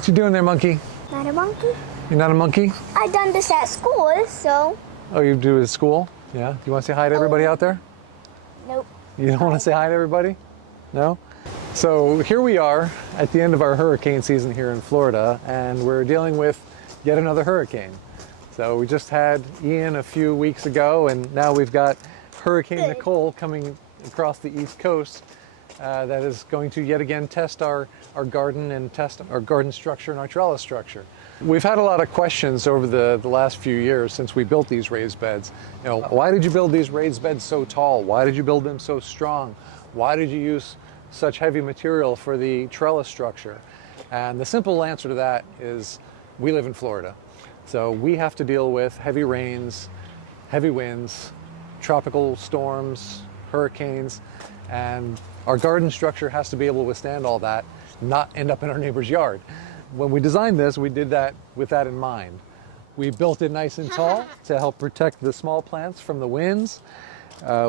What you doing there, monkey? Not a monkey. You're not a monkey? I've done this at school, so. Oh, you do it at school? Yeah. Do you want to say hi to everybody out there? Nope. You don't want to say hi to everybody? No? So here we are at the end of our hurricane season here in Florida, and we're dealing with yet another hurricane. So we just had Ian a few weeks ago, and now we've got Hurricane Nicole coming across the East Coast that is going to yet again test our garden and test our garden structure and our trellis structure. We've had a lot of questions over the last few years since we built these raised beds. You know, why did you build these raised beds so tall? Why did you build them so strong? Why did you use such heavy material for the trellis structure? And the simple answer to that is we live in Florida. So we have to deal with heavy rains, heavy winds, tropical storms, hurricanes, and our garden structure has to be able to withstand all that, not end up in our neighbor's yard. When we designed this, we did that with that in mind. We built it nice and tall to help protect the small plants from the winds.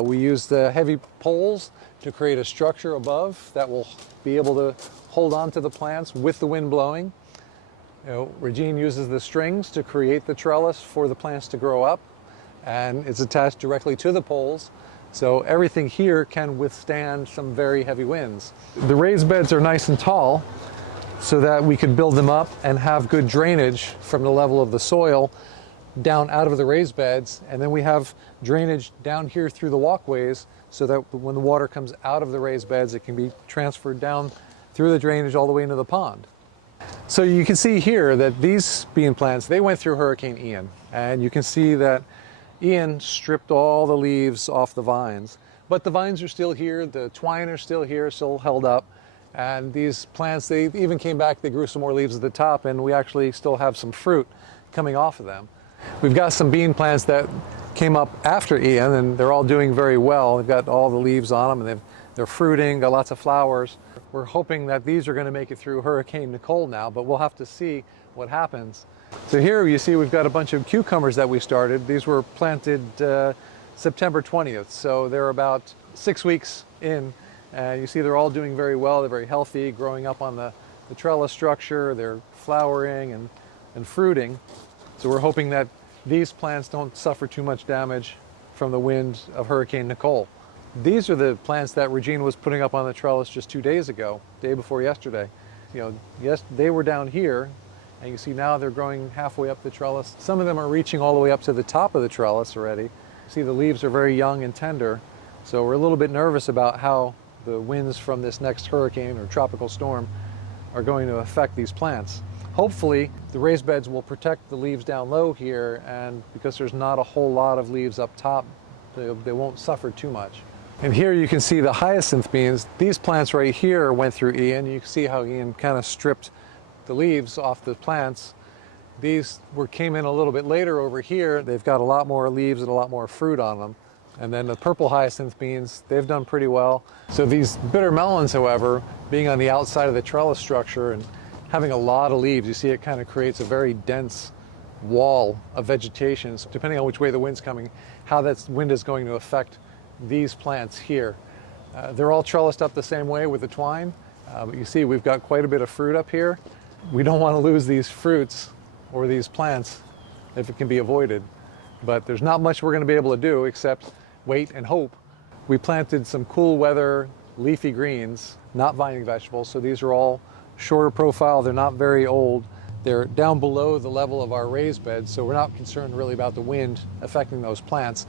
We used the heavy poles to create a structure above that will be able to hold on to the plants with the wind blowing. You know, Regine uses the strings to create the trellis for the plants to grow up, and it's attached directly to the poles. So everything here can withstand some very heavy winds. The raised beds are nice and tall so that we could build them up and have good drainage from the level of the soil down out of the raised beds. And then we have drainage down here through the walkways so that when the water comes out of the raised beds, it can be transferred down through the drainage all the way into the pond. So you can see here that these bean plants, they went through Hurricane Ian. And you can see that Ian stripped all the leaves off the vines. But the vines are still here, the twine are still here, still held up. And these plants, they even came back, they grew some more leaves at the top, and we actually still have some fruit coming off of them. We've got some bean plants that came up after Ian, and they're all doing very well. They've got all the leaves on them, and they're fruiting, got lots of flowers. We're hoping that these are going to make it through Hurricane Nicole now, but we'll have to see what happens. So here you see we've got a bunch of cucumbers that we started. These were planted September 20th, so they're about 6 weeks in. You see they're all doing very well. They're very healthy, growing up on the trellis structure. They're flowering and fruiting. So we're hoping that these plants don't suffer too much damage from the wind of Hurricane Nicole. These are the plants that Regine was putting up on the trellis just 2 days ago, day before yesterday. You know, yes, they were down here, and you see now they're growing halfway up the trellis. Some of them are reaching all the way up to the top of the trellis already. See, the leaves are very young and tender, so we're a little bit nervous about how the winds from this next hurricane or tropical storm are going to affect these plants. Hopefully, the raised beds will protect the leaves down low here, and because there's not a whole lot of leaves up top, they won't suffer too much. And here you can see the hyacinth beans. These plants right here went through Ian. You can see how Ian kind of stripped the leaves off the plants. These came in a little bit later over here. They've got a lot more leaves and a lot more fruit on them. And then the purple hyacinth beans, they've done pretty well. So these bitter melons, however, being on the outside of the trellis structure and having a lot of leaves, you see it kind of creates a very dense wall of vegetation. So depending on which way the wind's coming, how that wind is going to affect these plants here. They're all trellised up the same way with the twine, but you see we've got quite a bit of fruit up here. We don't want to lose these fruits or these plants if it can be avoided, but there's not much we're going to be able to do except wait and hope. We planted some cool weather leafy greens, not vining vegetables, so these are all shorter profile. They're not very old. They're down below the level of our raised beds, so we're not concerned really about the wind affecting those plants.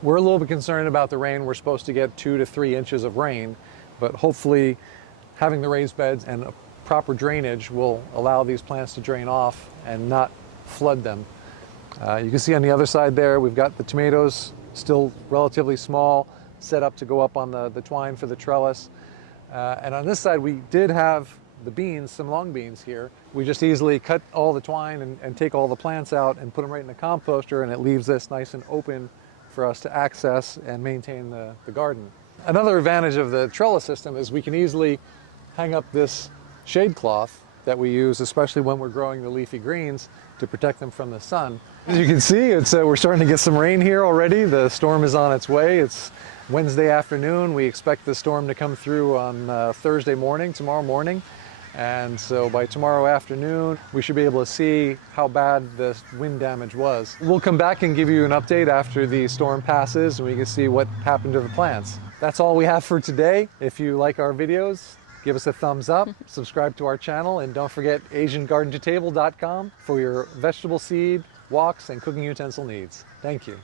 We're a little bit concerned about the rain. We're supposed to get 2 to 3 inches of rain, but hopefully having the raised beds and a proper drainage will allow these plants to drain off and not flood them. You can see on the other side there, we've got the tomatoes still relatively small, set up to go up on the twine for the trellis. And on this side, we did have the beans, some long beans here. We just easily cut all the twine and take all the plants out and put them right in the composter, and it leaves this nice and open for us to access and maintain the garden. Another advantage of the trellis system is we can easily hang up this shade cloth that we use, especially when we're growing the leafy greens, to protect them from the sun. As you can see, we're starting to get some rain here already. The storm is on its way. It's Wednesday afternoon. We expect the storm to come through on Thursday morning, tomorrow morning. And so by tomorrow afternoon, we should be able to see how bad the wind damage was. We'll come back and give you an update after the storm passes and we can see what happened to the plants. That's all we have for today. If you like our videos, give us a thumbs up, subscribe to our channel, and don't forget AsianGardenTotable.com for your vegetable seed, woks, and cooking utensil needs. Thank you.